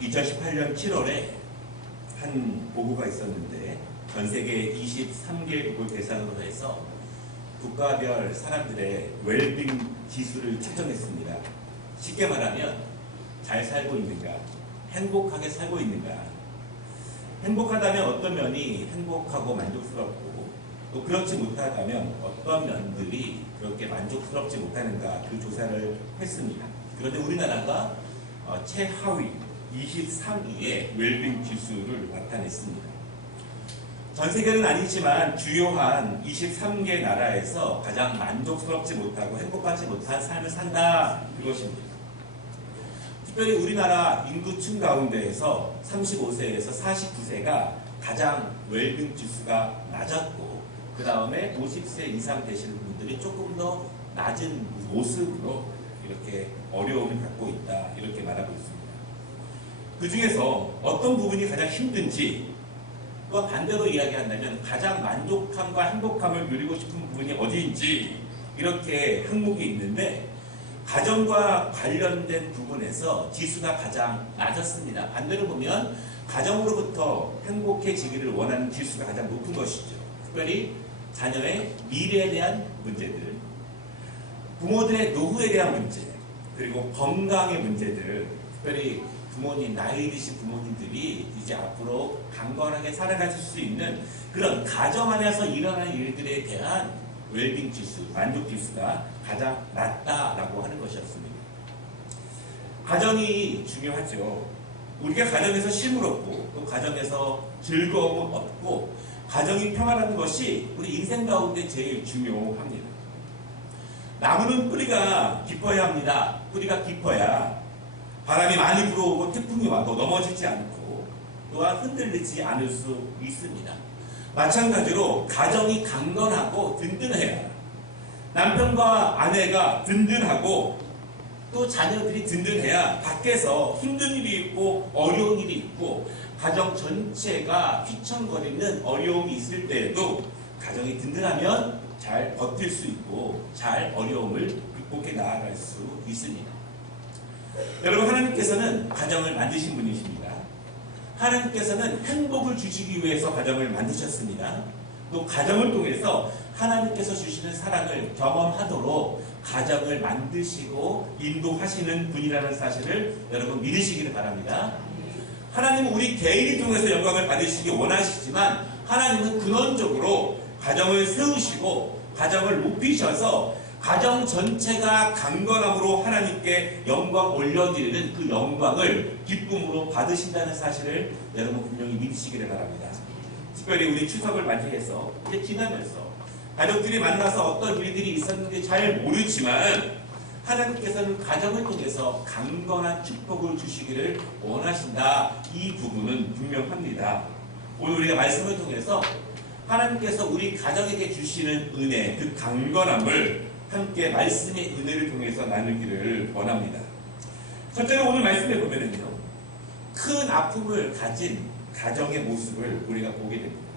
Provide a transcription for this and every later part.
2018년 7월에 한 보고가 있었는데 전 세계 23개국을 대상으로 해서 국가별 사람들의 웰빙 지수를 측정했습니다. 쉽게 말하면 잘 살고 있는가, 행복하게 살고 있는가, 행복하다면 어떤 면이 행복하고 만족스럽고 또 그렇지 못하다면 어떤 면들이 그렇게 만족스럽지 못하는가, 그 조사를 했습니다. 그런데 우리나라가 최하위 23위의 웰빙 지수를 나타냈습니다. 전 세계는 아니지만 주요한 23개 나라에서 가장 만족스럽지 못하고 행복하지 못한 삶을 산다, 그것입니다. 특별히 우리나라 인구층 가운데에서 35세에서 49세가 가장 웰빙 지수가 낮았고, 그 다음에 50세 이상 되시는 분들이 조금 더 낮은 모습으로 이렇게 어려움을 갖고 있다, 이렇게 말하고 있습니다. 그 중에서 어떤 부분이 가장 힘든지, 또 반대로 이야기한다면 가장 만족함과 행복함을 누리고 싶은 부분이 어디인지, 이렇게 항목이 있는데 가정과 관련된 부분에서 지수가 가장 낮았습니다. 반대로 보면 가정으로부터 행복해지기를 원하는 지수가 가장 높은 것이죠. 특별히 자녀의 미래에 대한 문제들, 부모들의 노후에 대한 문제, 그리고 건강의 문제들, 특별히 부모님, 나이 드신 부모님들이 이제 앞으로 강건하게 살아가실 수 있는 그런 가정 안에서 일어나는 일들에 대한 웰빙 지수, 만족 지수가 가장 낮다라고 하는 것이었습니다. 가정이 중요하죠. 우리가 가정에서 쉼을 얻고 또 가정에서 즐거움을 얻고 가정이 평화라는 것이 우리 인생 가운데 제일 중요합니다. 나무는 뿌리가 깊어야 합니다. 뿌리가 깊어야 바람이 많이 불어오고 태풍이 와도 넘어지지 않고 또한 흔들리지 않을 수 있습니다. 마찬가지로 가정이 강건하고 든든해야 남편과 아내가 든든하고 또 자녀들이 든든해야 밖에서 힘든 일이 있고 어려운 일이 있고 가정 전체가 휘청거리는 어려움이 있을 때에도 가정이 든든하면 잘 버틸 수 있고 잘 어려움을 극복해 나아갈 수 있습니다. 여러분, 하나님께서는 가정을 만드신 분이십니다. 하나님께서는 행복을 주시기 위해서 가정을 만드셨습니다. 또 가정을 통해서 하나님께서 주시는 사랑을 경험하도록 가정을 만드시고 인도하시는 분이라는 사실을 여러분 믿으시기를 바랍니다. 하나님은 우리 개인을 통해서 영광을 받으시기 원하시지만 하나님은 근원적으로 가정을 세우시고 가정을 높이셔서 가정 전체가 강건함으로 하나님께 영광 올려드리는 그 영광을 기쁨으로 받으신다는 사실을 여러분 분명히 믿으시기를 바랍니다. 특별히 우리 추석을 맞이해서 이제 지나면서 가족들이 만나서 어떤 일들이 있었는지 잘 모르지만 하나님께서는 가정을 통해서 강건한 축복을 주시기를 원하신다. 이 부분은 분명합니다. 오늘 우리가 말씀을 통해서 하나님께서 우리 가정에게 주시는 은혜, 그 강건함을 함께 말씀의 은혜를 통해서 나누기를 원합니다. 첫째로 오늘 말씀에 보면은요, 큰 아픔을 가진 가정의 모습을 우리가 보게 됩니다.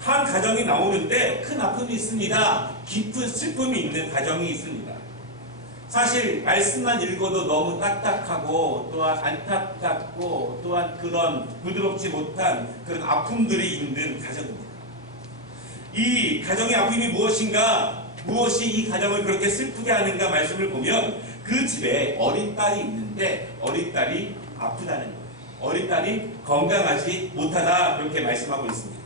한 가정이 나오는데 큰 아픔이 있습니다. 깊은 슬픔이 있는 가정이 있습니다. 사실 말씀만 읽어도 너무 딱딱하고 또한 안타깝고 또한 그런 부드럽지 못한 그런 아픔들이 있는 가정입니다. 이 가정의 아픔이 무엇인가, 무엇이 이 가정을 그렇게 슬프게 하는가 말씀을 보면 그 집에 어린 딸이 있는데 어린 딸이 아프다는 거예요. 어린 딸이 건강하지 못하다, 그렇게 말씀하고 있습니다.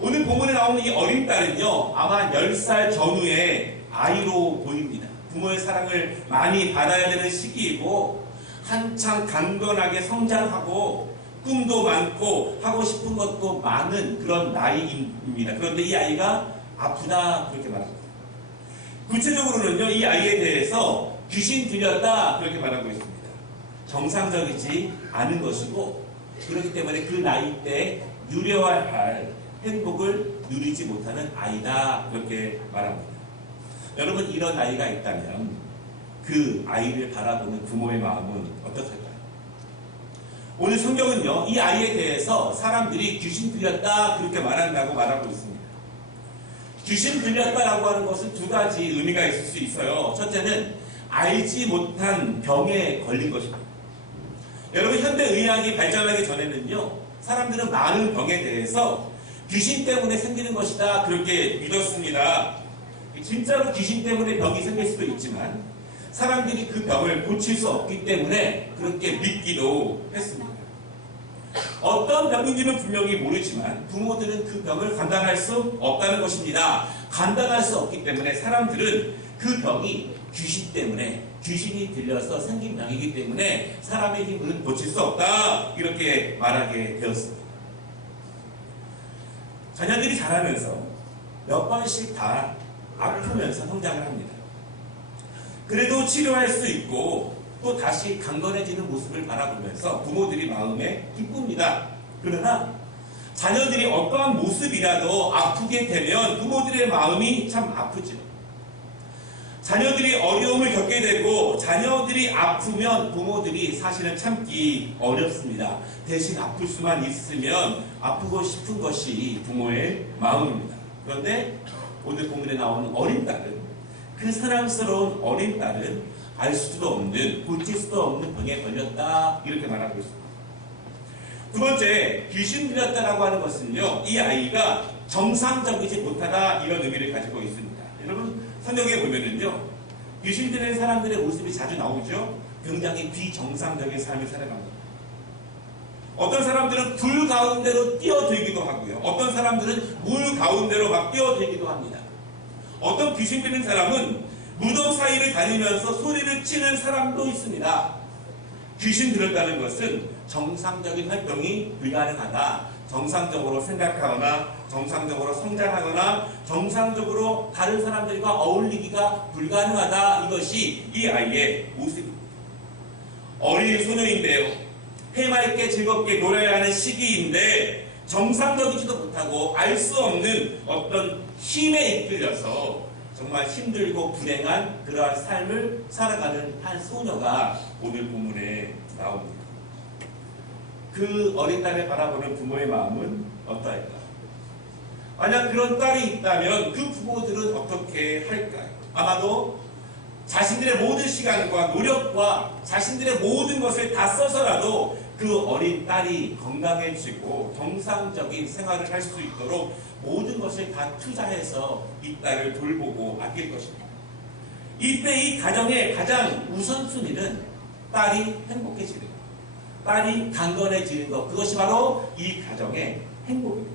오늘 본문에 나오는 이 어린 딸은요, 아마 10살 전후의 아이로 보입니다. 부모의 사랑을 많이 받아야 되는 시기이고 한창 강건하게 성장하고 꿈도 많고 하고 싶은 것도 많은 그런 나이입니다. 그런데 이 아이가 아프다, 그렇게 말합니다. 구체적으로는요, 이 아이에 대해서 귀신 들렸다, 그렇게 말하고 있습니다. 정상적이지 않은 것이고 그렇기 때문에 그 나이 때 누려야 할 행복을 누리지 못하는 아이다, 그렇게 말합니다. 여러분, 이런 아이가 있다면 그 아이를 바라보는 부모의 마음은 어떻을까요? 오늘 성경은요, 이 아이에 대해서 사람들이 귀신 들렸다, 그렇게 말한다고 말하고 있습니다. 귀신 들렸다라고 하는 것은 두 가지 의미가 있을 수 있어요. 첫째는 알지 못한 병에 걸린 것입니다. 여러분, 현대의학이 발전하기 전에는요, 사람들은 많은 병에 대해서 귀신 때문에 생기는 것이다 그렇게 믿었습니다. 진짜로 귀신 때문에 병이 생길 수도 있지만 사람들이 그 병을 고칠 수 없기 때문에 그렇게 믿기도 했습니다. 어떤 병인지는 분명히 모르지만 부모들은 그 병을 감당할 수 없다는 것입니다. 감당할 수 없기 때문에 사람들은 그 병이 귀신 때문에, 귀신이 들려서 생긴 병이기 때문에 사람의 힘으로는 고칠 수 없다 이렇게 말하게 되었습니다. 자녀들이 자라면서 몇 번씩 다 아프면서 성장을 합니다. 그래도 치료할 수 있고 또 다시 강건해지는 모습을 바라보면서 부모들이 마음에 기쁩니다. 그러나 자녀들이 어떠한 모습이라도 아프게 되면 부모들의 마음이 참 아프죠. 자녀들이 어려움을 겪게 되고 자녀들이 아프면 부모들이 사실은 참기 어렵습니다. 대신 아플 수만 있으면 아프고 싶은 것이 부모의 마음입니다. 그런데 오늘 본문에 나오는 어린 딸은, 그 사랑스러운 어린 딸은 알 수도 없는, 고칠 수도 없는 병에 걸렸다 이렇게 말하고 있습니다. 두 번째, 귀신 들렸다라고 하는 것은요, 이 아이가 정상적이지 못하다 이런 의미를 가지고 있습니다. 여러분, 성경에 보면은요, 귀신 들린 사람들의 모습이 자주 나오죠. 굉장히 비정상적인 삶을 살아갑니다. 어떤 사람들은 불 가운데로 뛰어들기도 하고요. 어떤 사람들은 물 가운데로 막 뛰어들기도 합니다. 어떤 귀신 들린 사람은 무덤 사이를 다니면서 소리를 치는 사람도 있습니다. 귀신 들었다는 것은 정상적인 활동이 불가능하다. 정상적으로 생각하거나 정상적으로 성장하거나 정상적으로 다른 사람들과 어울리기가 불가능하다. 이것이 이 아이의 모습입니다. 어린 소녀인데요, 해맑게 즐겁게 놀아야 하는 시기인데 정상적이지도 못하고 알 수 없는 어떤 힘에 이끌려서 정말 힘들고 불행한 그러한 삶을 살아가는 한 소녀가 오늘 본문에 나옵니다. 그 어린 딸을 바라보는 부모의 마음은 어떠할까? 만약 그런 딸이 있다면 그 부모들은 어떻게 할까요? 아마도 자신들의 모든 시간과 노력과 자신들의 모든 것을 다 써서라도 그 어린 딸이 건강해지고 정상적인 생활을 할 수 있도록 모든 것을 다 투자해서 이 딸을 돌보고 아낄 것입니다. 이때 이 가정의 가장 우선순위는 딸이 행복해지는 것, 딸이 강건해지는 것, 그것이 바로 이 가정의 행복입니다.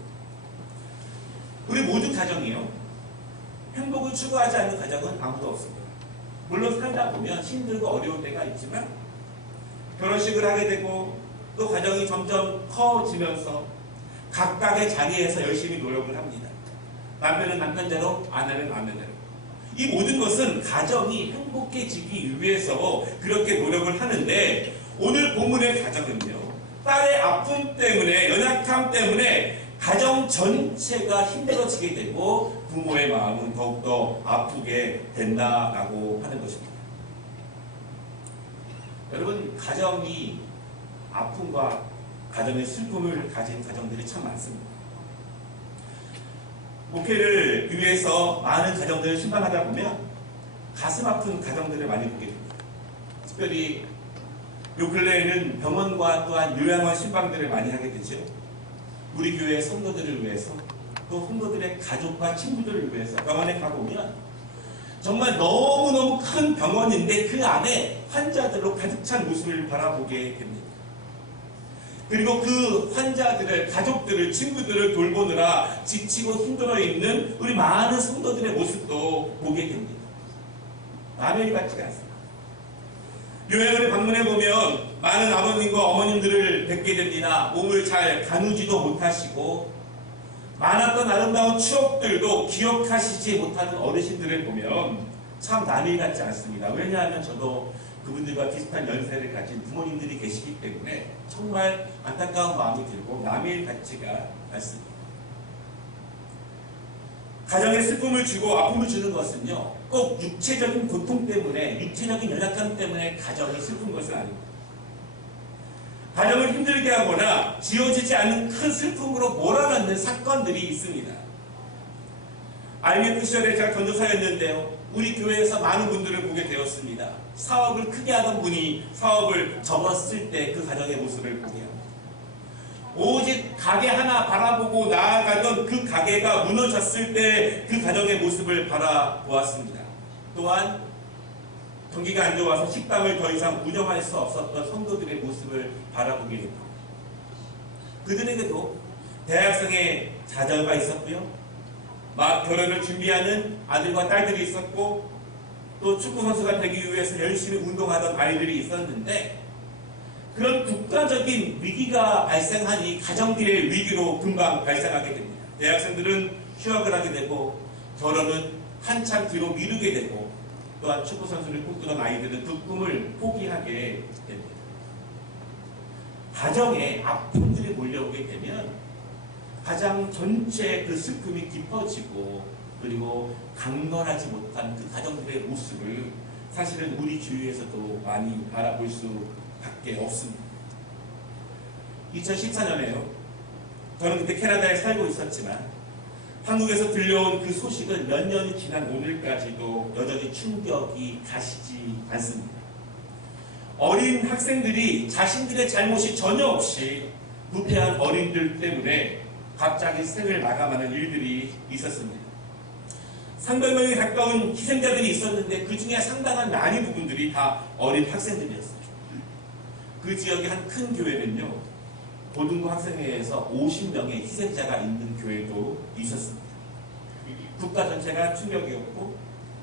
우리 모든 가정이요, 행복을 추구하지 않는 가정은 아무도 없습니다. 물론 살다 보면 힘들고 어려운 때가 있지만 결혼식을 하게 되고 또 가정이 점점 커지면서 각각의 자리에서 열심히 노력을 합니다. 남편은 남편대로, 아내는 아내대로. 이 모든 것은 가정이 행복해지기 위해서 그렇게 노력을 하는데, 오늘 본문의 가정은요, 딸의 아픔 때문에, 연약함 때문에 가정 전체가 힘들어지게 되고 부모의 마음은 더욱더 아프게 된다라고 하는 것입니다. 여러분, 가정이 아픔과 가정의 슬픔을 가진 가정들이 참 많습니다. 목회를 위해서 많은 가정들을 신방하다 보면 가슴 아픈 가정들을 많이 보게 됩니다. 특별히 요 근래에는 병원과 또한 요양원 신방들을 많이 하게 되죠. 우리 교회 성도들을 위해서, 또 성도들의 가족과 친구들을 위해서 병원에 가보면 정말 너무너무 큰 병원인데 그 안에 환자들로 가득 찬 모습을 바라보게 됩니다. 그리고 그 환자들을, 가족들을, 친구들을 돌보느라 지치고 힘들어 있는 우리 많은 성도들의 모습도 보게 됩니다. 라면이 같지가 않습니다. 요양원을 방문해보면 많은 아버님과 어머님들을 뵙게 됩니다. 몸을 잘 가누지도 못하시고 많았던 아름다운 추억들도 기억하시지 못하는 어르신들을 보면 참 남일 같지 않습니다. 왜냐하면 저도 그분들과 비슷한 연세를 가진 부모님들이 계시기 때문에 정말 안타까운 마음이 들고 남일 같지가 않습니다. 가정에 슬픔을 주고 아픔을 주는 것은요, 꼭 육체적인 고통 때문에, 육체적인 연약함 때문에 가정이 슬픈 것은 아닙니다. 가정을 힘들게 하거나 지어지지 않는 큰 슬픔으로 몰아넣는 사건들이 있습니다. IMF 시절에 제가 전도사였는데요, 우리 교회에서 많은 분들을 보게 되었습니다. 사업을 크게 하던 분이 사업을 접었을 때 그 가정의 모습을 보게 합니다. 오직 가게 하나 바라보고 나아가던 그 가게가 무너졌을 때 그 가정의 모습을 바라보았습니다. 또한 경기가 안 좋아서 식당을 더 이상 운영할 수 없었던 성도들의 모습을 바라보게 됩니다. 그들에게도 대학생의 자녀가 있었고요. 막 결혼을 준비하는 아들과 딸들이 있었고, 또 축구선수가 되기 위해서 열심히 운동하던 아이들이 있었는데, 그런 국가적인 위기가 발생하니 가정들의 위기로 금방 발생하게 됩니다. 대학생들은 휴학을 하게 되고, 결혼은 한참 뒤로 미루게 되고, 또한 축구선수를 꿈꾸던 아이들은 그 꿈을 포기하게 됩니다. 가정에 아픔들이 몰려오게 되면 가장 전체의 그 슬픔이 깊어지고, 그리고 강건하지 못한 그 가정들의 모습을 사실은 우리 주위에서도 많이 바라볼 수밖에 없습니다. 2014년에요. 저는 그때 캐나다에 살고 있었지만 한국에서 들려온 그 소식은 몇 년이 지난 오늘까지도 여전히 충격이 가시지 않습니다. 어린 학생들이 자신들의 잘못이 전혀 없이 부패한 어린들 때문에 갑자기 생을 마감하는 일들이 있었습니다. 상백 명에 가까운 희생자들이 있었는데 그 중에 상당한 많은 부분들이 다 어린 학생들이었어요. 그 지역의 한 큰 교회는요, 고등부 학생회에서 50명의 희생자가 있는 교회도 있었습니다. 국가 전체가 충격이었고,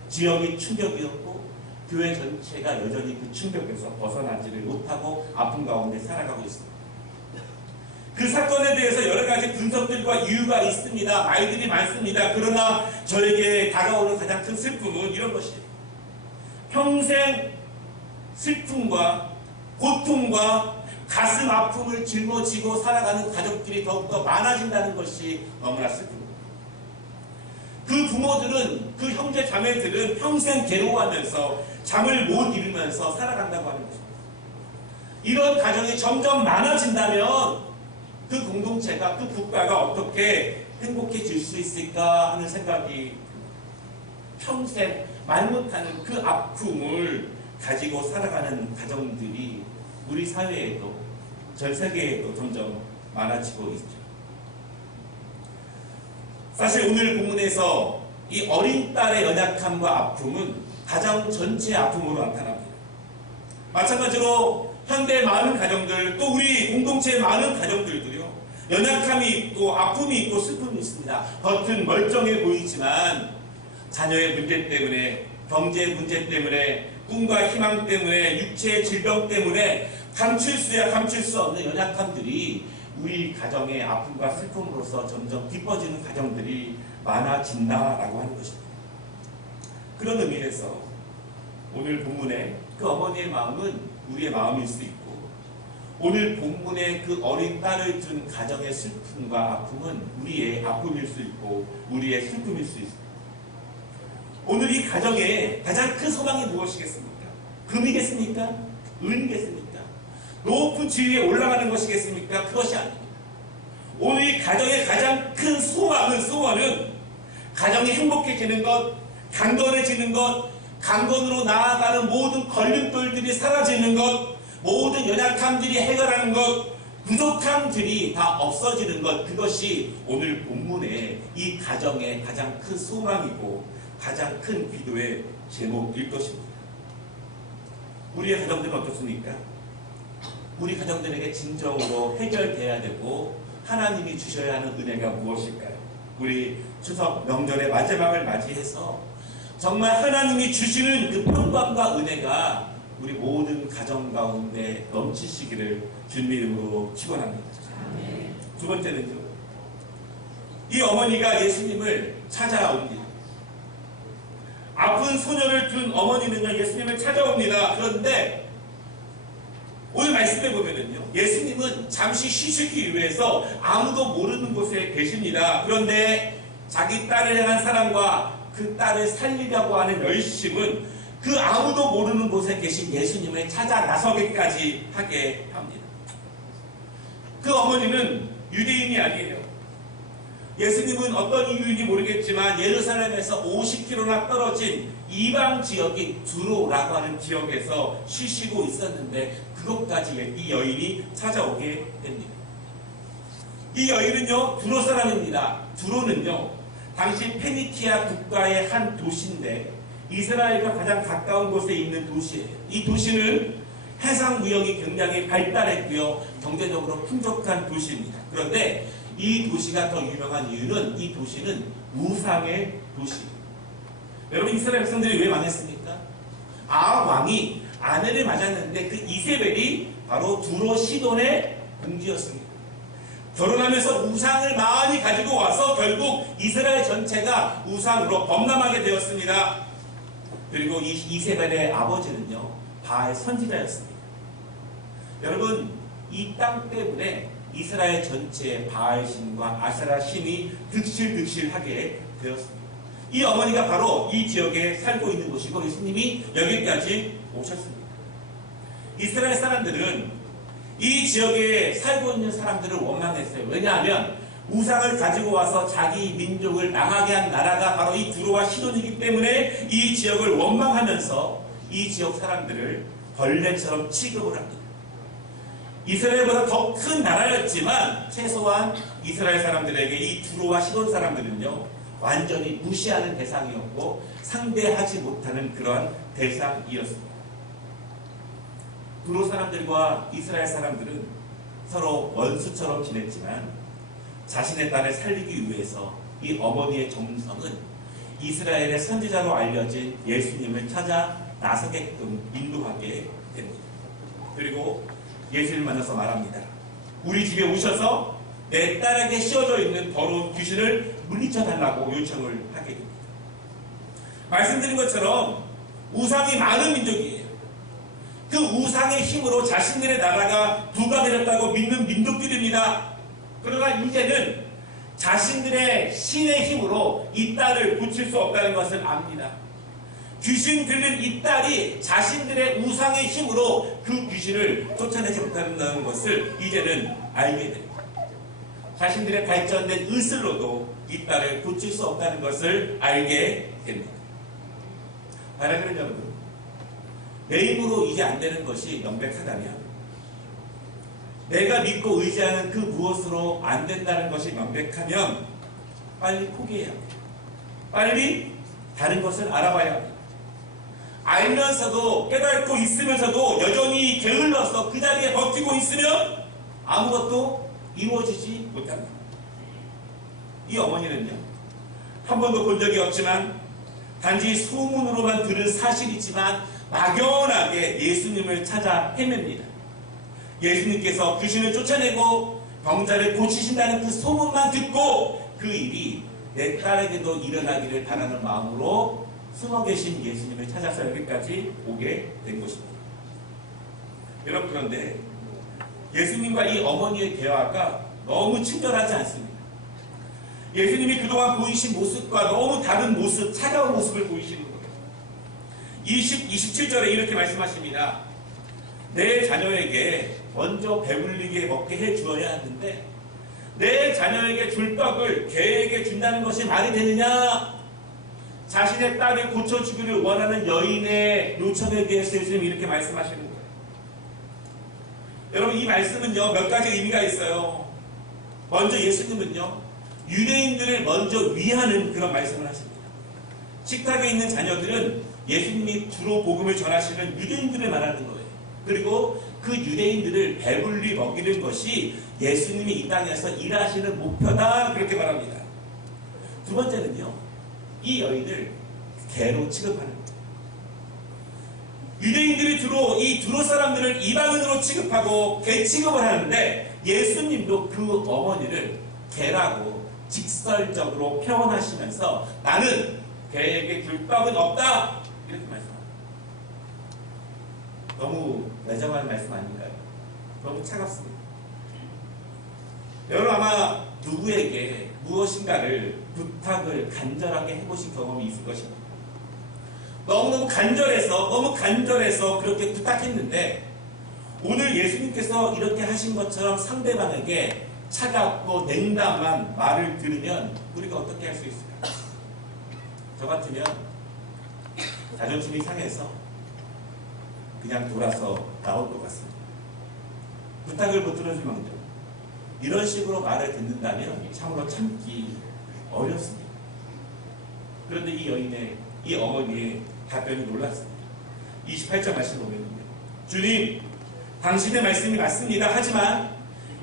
지역이 충격이었고, 교회 전체가 여전히 그 충격에서 벗어나지를 못하고 아픔 가운데 살아가고 있습니다. 그 사건에 대해서 여러 가지 분석들과 이유가 있습니다. 말들이 많습니다. 그러나 저에게 다가오는 가장 큰 슬픔은 이런 것이에요. 평생 슬픔과 고통과 가슴 아픔을 짊어지고 살아가는 가족들이 더욱더 많아진다는 것이 너무나 슬픕니다. 그 부모들은, 그 형제 자매들은 평생 괴로워하면서 잠을 못 이루면서 살아간다고 하는 것입니다. 이런 가정이 점점 많아진다면 그 공동체가, 그 국가가 어떻게 행복해질 수 있을까 하는 생각이 평생 말 못하는 그 아픔을 가지고 살아가는 가정들이 우리 사회에도 전 세계에도 점점 많아지고 있죠. 사실 오늘 본문에서 이 어린 딸의 연약함과 아픔은 가정 전체의 아픔으로 나타납니다. 마찬가지로 현대의 많은 가정들, 또 우리 공동체의 많은 가정들도요, 연약함이 있고 아픔이 있고 슬픔이 있습니다. 겉은 멀쩡해 보이지만 자녀의 문제 때문에, 경제 문제 때문에, 꿈과 희망 때문에, 육체의 질병 때문에 감출 수야 감출 수 없는 연약함들이 우리 가정의 아픔과 슬픔으로서 점점 깊어지는 가정들이 많아진다라고 하는 것입니다. 그런 의미에서 오늘 본문의 그 어머니의 마음은 우리의 마음일 수 있고, 오늘 본문의 그 어린 딸을 둔 가정의 슬픔과 아픔은 우리의 아픔일 수 있고 우리의 슬픔일 수 있습니다. 오늘 이 가정의 가장 큰 소망이 무엇이겠습니까? 금이겠습니까? 은이겠습니까? 높은 지위에 올라가는 것이겠습니까? 그것이 아닙니다. 오늘 이 가정의 가장 큰 소원은 가정이 행복해지는 것, 강건해지는 것, 강건으로 나아가는 모든 걸림돌들이 사라지는 것, 모든 연약함들이 해결하는 것, 부족함들이 다 없어지는 것, 그것이 오늘 본문의 이 가정의 가장 큰 소망이고 가장 큰 기도의 제목일 것입니다. 우리의 가정들은 어떻습니까? 우리 가정들에게 진정으로 해결돼야 되고 하나님이 주셔야 하는 은혜가 무엇일까요? 우리 추석 명절의 마지막을 맞이해서 정말 하나님이 주시는 그 평강과 은혜가 우리 모든 가정 가운데 넘치시기를 주님 이름으로 축원합니다. 두 번째는요, 이 어머니가 예수님을 찾아옵니다. 아픈 소녀를 둔 어머니는요, 예수님을 찾아옵니다. 그런데 오늘 말씀에 보면은요, 예수님은 잠시 쉬시기 위해서 아무도 모르는 곳에 계십니다. 그런데 자기 딸을 향한 사랑과 그 딸을 살리려고 하는 열심은 그 아무도 모르는 곳에 계신 예수님을 찾아 나서기까지 하게 합니다. 그 어머니는 유대인이 아니에요. 예수님은 어떤 이유인지 모르겠지만 예루살렘에서 50km나 떨어진 이방 지역인 두로라고 하는 지역에서 쉬시고 있었는데 그것까지 이 여인이 찾아오게 됩니다. 이 여인은요, 두로 사람입니다. 두로는요, 당시 페니키아 국가의 한 도시인데 이스라엘과 가장 가까운 곳에 있는 도시예요. 이 도시는 해상 무역이 굉장히 발달했고요, 경제적으로 풍족한 도시입니다. 그런데 이 도시가 더 유명한 이유는 이 도시는 우상의 도시입니다. 여러분, 이스라엘 백성들이 왜 망했습니까? 아합 왕이 아내를 맞았는데 그 이세벨이 바로 두로 시돈의 공주였습니다. 결혼하면서 우상을 많이 가지고 와서 결국 이스라엘 전체가 우상으로 범람하게 되었습니다. 그리고 이 이세벨의 아버지는요, 바알 선지자였습니다. 여러분, 이 땅 때문에 이스라엘 전체의 바알 신과 아세라 신이 득실득실하게 되었습니다. 이 어머니가 바로 이 지역에 살고 있는 곳이고 예수님이 여기까지 오셨습니다. 이스라엘 사람들은 이 지역에 살고 있는 사람들을 원망했어요. 왜냐하면 우상을 가지고 와서 자기 민족을 망하게 한 나라가 바로 이 두로와 시돈이기 때문에 이 지역을 원망하면서 이 지역 사람들을 벌레처럼 취급을 합니다. 이스라엘보다 더 큰 나라였지만 최소한 이스라엘 사람들에게 이 두로와 시돈 사람들은요, 완전히 무시하는 대상이었고 상대하지 못하는 그러한 대상이었습니다. 두로 사람들과 이스라엘 사람들은 서로 원수처럼 지냈지만 자신의 딸을 살리기 위해서 이 어머니의 정성은 이스라엘의 선지자로 알려진 예수님을 찾아 나서게끔 인도하게 됩니다. 그리고 예수님을 만나서 말합니다. 우리 집에 오셔서 내 딸에게 씌워져 있는 더러운 귀신을 물리쳐 달라고 요청을 하게 됩니다. 말씀드린 것처럼 우상이 많은 민족이에요. 그 우상의 힘으로 자신들의 나라가 부강해졌다고 믿는 민족들입니다. 그러나 이제는 자신들의 신의 힘으로 이 딸을 고칠 수 없다는 것을 압니다. 귀신 들린 이 딸이 자신들의 우상의 힘으로 그 귀신을 쫓아내지 못한다는 것을 이제는 알게 됩니다. 자신들의 발전된 의술로도 이 딸을 고칠 수 없다는 것을 알게 됩니다. 바라는 여러분, 내 힘으로 이제 안 되는 것이 명백하다면, 내가 믿고 의지하는 그 무엇으로 안 된다는 것이 명백하면 빨리 포기해야 합니다. 빨리 다른 것을 알아봐야 합니다. 알면서도, 깨닫고 있으면서도 여전히 게을러서 그 자리에 버티고 있으면 아무것도 이루어지지 못합니다. 이 어머니는요, 한 번도 본 적이 없지만 단지 소문으로만 들은 사실이지만 막연하게 예수님을 찾아 헤맵니다. 예수님께서 귀신을 쫓아내고 병자를 고치신다는 그 소문만 듣고 그 일이 내 딸에게도 일어나기를 바라는 마음으로 숨어 계신 예수님을 찾아서 여기까지 오게 된 것입니다. 여러분, 그런데 예수님과 이 어머니의 대화가 너무 친절하지 않습니다. 예수님이 그동안 보이신 모습과 너무 다른 모습, 차가운 모습을 보이시는 거예요. 27절에 이렇게 말씀하십니다. 내 자녀에게 먼저 배불리게 먹게 해주어야 하는데 내 자녀에게 줄 떡을 개에게 준다는 것이 말이 되느냐? 자신의 딸을 고쳐주기를 원하는 여인의 요청에 대해서 예수님이 이렇게 말씀하시는 거예요. 여러분, 이 말씀은요, 몇 가지 의미가 있어요. 먼저 예수님은요, 유대인들을 먼저 위하는 그런 말씀을 하십니다. 식탁에 있는 자녀들은 예수님이 주로 복음을 전하시는 유대인들을 말하는 거예요. 그리고 그 유대인들을 배불리 먹이는 것이 예수님이 이 땅에서 일하시는 목표다, 그렇게 말합니다. 두 번째는요, 이 여인을 개로 취급하는 거예요. 유대인들이 이 두로 사람들을 이방인으로 취급하고 개 취급을 하는데 예수님도 그 어머니를 개라고 직설적으로 표현하시면서 나는 개에게 줄 떡은 없다, 이렇게 말씀합니다. 너무 매정한 말씀 아닌가요? 너무 차갑습니다. 여러분, 아마 누구에게 무엇인가를 부탁을 간절하게 해보신 경험이 있을 것입니다. 너무 간절해서 그렇게 부탁했는데 오늘 예수님께서 이렇게 하신 것처럼 상대방에게 차갑고 냉담한 말을 들으면 우리가 어떻게 할 수 있을까요? 저 같으면 자존심이 상해서 그냥 돌아서 나올 것 같습니다. 부탁을 못 들어줄 망정. 이런 식으로 말을 듣는다면 참으로 참기 어렵습니다. 그런데 이 어머니의 답변이 놀랐습니다. 28절 말씀 보면요. 주님, 당신의 말씀이 맞습니다. 하지만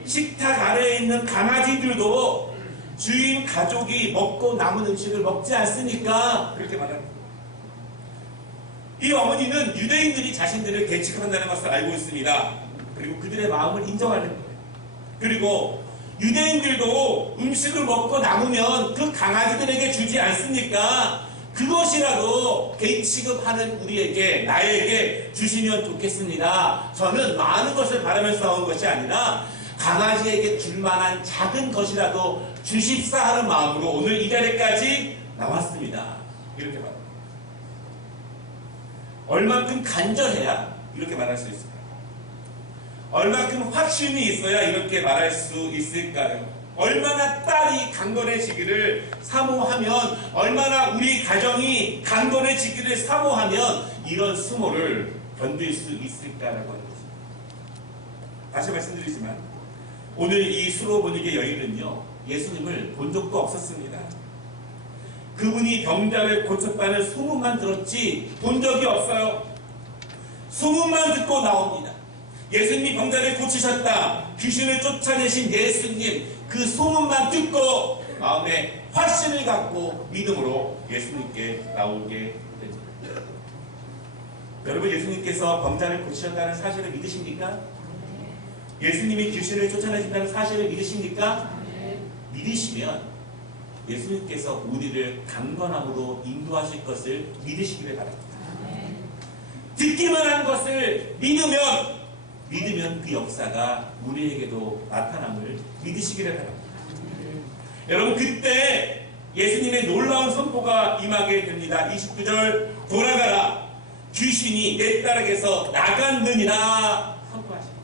식탁 아래에 있는 강아지들도 주인 가족이 먹고 남은 음식을 먹지 않습니까? 그렇게 말합니다. 이 어머니는 유대인들이 자신들을 계책한다는 것을 알고 있습니다. 그리고 그들의 마음을 인정하는 거예요. 그리고 유대인들도 음식을 먹고 남으면 그 강아지들에게 주지 않습니까? 그것이라도 개인 취급하는 우리에게, 나에게 주시면 좋겠습니다. 저는 많은 것을 바라면서 나온 것이 아니라 강아지에게 줄 만한 작은 것이라도 주십사 하는 마음으로 오늘 이 자리까지 나왔습니다. 이렇게 말합니다. 얼만큼 간절해야 이렇게 말할 수 있을까요? 얼만큼 확신이 있어야 이렇게 말할 수 있을까요? 얼마나 딸이 강건해지기를 사모하면, 얼마나 우리 가정이 강건해지기를 사모하면 이런 수모를 견딜 수 있을까라고 하는 것입니다. 다시 말씀드리지만 오늘 이 수로보니게 여인은요, 예수님을 본 적도 없었습니다. 그분이 병자를 고쳤다는 소문만 들었지 본 적이 없어요. 소문만 듣고 나옵니다. 예수님이 병자를 고치셨다, 귀신을 쫓아내신 예수님, 그 소문만 듣고 마음에 확신을 갖고 믿음으로 예수님께 나오게 됩니다. 여러분, 예수님께서 병자를 고치셨다는 사실을 믿으십니까? 예수님이 귀신을 쫓아내신다는 사실을 믿으십니까? 믿으시면 예수님께서 우리를 강건함으로 인도하실 것을 믿으시기를 바랍니다. 듣기만 한 것을 믿으면 그 역사가 우리에게도 나타남을 믿으시기를 바랍니다. 여러분, 그때 예수님의 놀라운 선포가 임하게 됩니다. 29절, 돌아가라, 귀신이 내 딸에게서 나갔느니라 선포하십니다.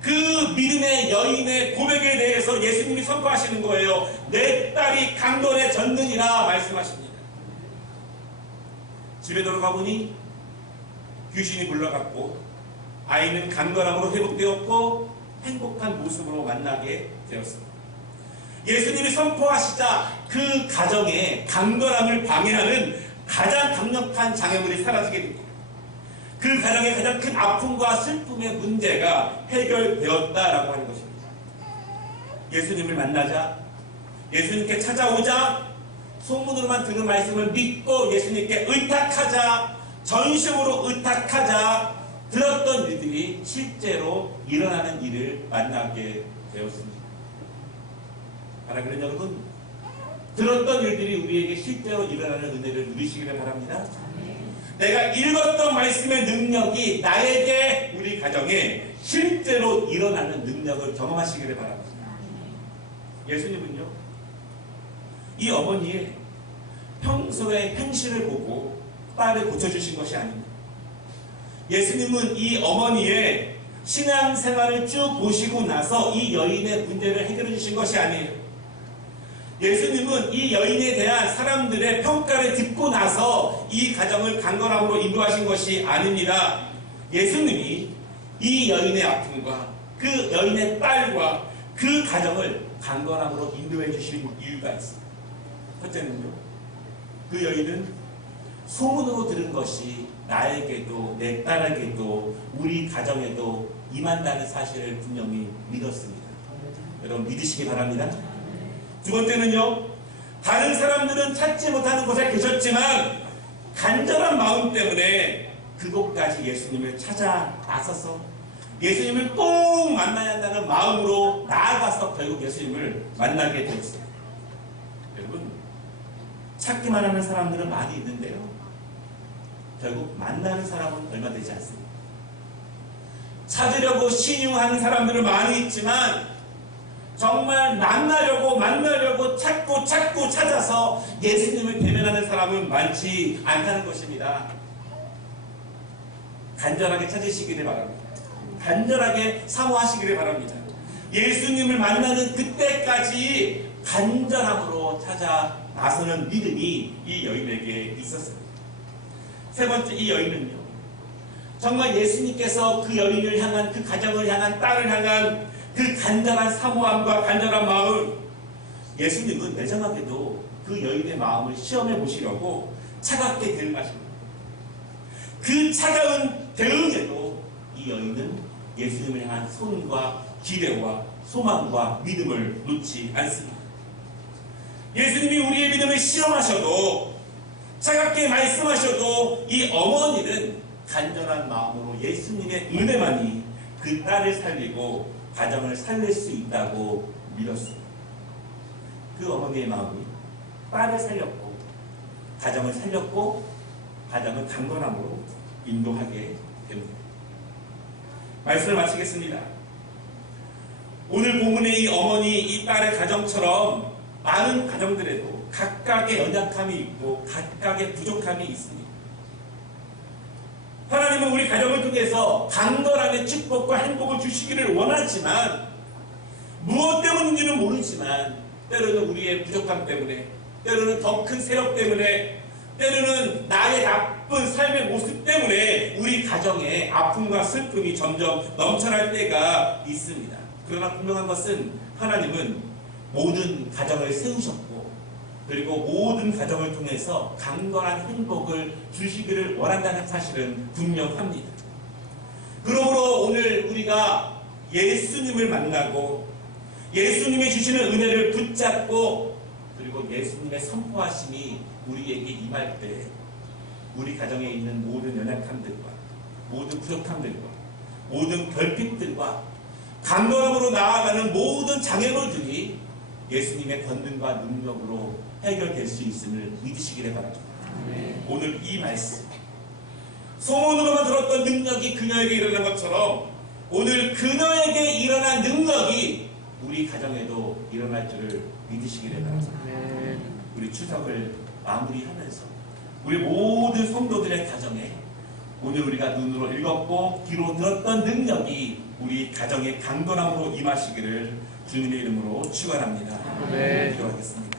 그 믿음의 여인의 고백에 대해서 예수님이 선포하시는 거예요. 내 딸이 강건해졌느니라 말씀하십니다. 집에 들어가 보니 귀신이 물러갔고 아이는 강건함으로 회복되었고 행복한 모습으로 만나게 되었습니다. 예수님이 선포하시자 그 가정의 강건함을 방해하는 가장 강력한 장애물이 사라지게 됩니다. 그 가정의 가장 큰 아픔과 슬픔의 문제가 해결되었다라고 하는 것입니다. 예수님을 만나자, 예수님께 찾아오자, 소문으로만 들은 말씀을 믿고 예수님께 의탁하자, 전심으로 의탁하자, 들었던 일들이 실제로 일어나는 일을 만나게 되었습니다. 사랑하는 여러분, 들었던 일들이 우리에게 실제로 일어나는 은혜를 누리시기를 바랍니다. 내가 읽었던 말씀의 능력이 나에게, 우리 가정에 실제로 일어나는 능력을 경험하시기를 바랍니다. 예수님은요, 이 어머니의 평소의 행실을 보고 딸을 고쳐주신 것이 아닙니다. 예수님은 이 어머니의 신앙생활을 쭉 보시고 나서 이 여인의 문제를 해결해 주신 것이 아니에요. 예수님은 이 여인에 대한 사람들의 평가를 듣고 나서 이 가정을 강건함으로 인도하신 것이 아닙니다. 예수님이 이 여인의 아픔과 그 여인의 딸과 그 가정을 강건함으로 인도해 주신 이유가 있습니다. 첫째는요, 그 여인은 소문으로 들은 것이 나에게도, 내 딸에게도, 우리 가정에도 임한다는 사실을 분명히 믿었습니다. 여러분, 믿으시기 바랍니다. 두 번째는요, 다른 사람들은 찾지 못하는 곳에 계셨지만 간절한 마음 때문에 그곳까지 예수님을 찾아 나서서 예수님을 꼭 만나야 한다는 마음으로 나아가서 결국 예수님을 만나게 되었습니다. 여러분, 찾기만 하는 사람들은 많이 있는데요, 결국 만나는 사람은 얼마 되지 않습니다. 찾으려고 신용하는 사람들은 많이 있지만 정말 만나려고 찾고 찾아서 예수님을 대면하는 사람은 많지 않다는 것입니다. 간절하게 찾으시기를 바랍니다. 간절하게 사모하시기를 바랍니다. 예수님을 만나는 그때까지 간절함으로 찾아 나서는 믿음이 이 여인에게 있었습니다. 세 번째는요, 이 여인은 예수님을 만나자 마음을 바꾸었습니다. 세 번째, 이 여인은요, 정말 예수님께서 그 여인을 향한, 그 가정을 향한, 딸을 향한 그 간절한 사모함과 간절한 마음, 예수님은 매정하게도 그 여인의 마음을 시험해 보시려고 차갑게 대응하십니다. 그 차가운 대응에도 이 여인은 예수님을 향한 손과 기대와 소망과 믿음을 놓지 않습니다. 예수님이 우리의 믿음을 시험하셔도, 차갑게 말씀하셔도 이 어머니는 간절한 마음으로 예수님의 은혜만이 그 딸을 살리고 가정을 살릴 수 있다고 믿었습니다. 그 어머니의 마음이 딸을 살렸고 가정을 살렸고 가정을 강건함으로 인도하게 됩니다. 말씀을 마치겠습니다. 오늘 본문의 이 어머니, 이 딸의 가정처럼 많은 가정들에도 각각의 연약함이 있고 각각의 부족함이 있습니다. 하나님은 우리 가정을 통해서 강건함의 축복과 행복을 주시기를 원하지만, 무엇 때문인지는 모르지만 때로는 우리의 부족함 때문에, 때로는 더 큰 세력 때문에, 때로는 나의 나쁜 삶의 모습 때문에 우리 가정에 아픔과 슬픔이 점점 넘쳐날 때가 있습니다. 그러나 분명한 것은 하나님은 모든 가정을 세우셨고, 그리고 모든 가정을 통해서 강건한 행복을 주시기를 원한다는 사실은 분명합니다. 그러므로 오늘 우리가 예수님을 만나고 예수님이 주시는 은혜를 붙잡고, 그리고 예수님의 선포하심이 우리에게 임할 때 우리 가정에 있는 모든 연약함들과 모든 부족함들과 모든 결핍들과 강건함으로 나아가는 모든 장애물들이 예수님의 권능과 능력으로 해결될 수 있음을 믿으시기를 바랍니다. 오늘 이 말씀, 소문으로만 들었던 능력이 그녀에게 일어난 것처럼 오늘 그녀에게 일어난 능력이 우리 가정에도 일어날 줄을 믿으시기를 바랍니다. 우리 추석을 마무리하면서 우리 모든 성도들의 가정에 오늘 우리가 눈으로 읽었고 귀로 들었던 능력이 우리 가정의 강건함으로 임하시기를 주님의 이름으로 축원합니다. 기도하겠습니다.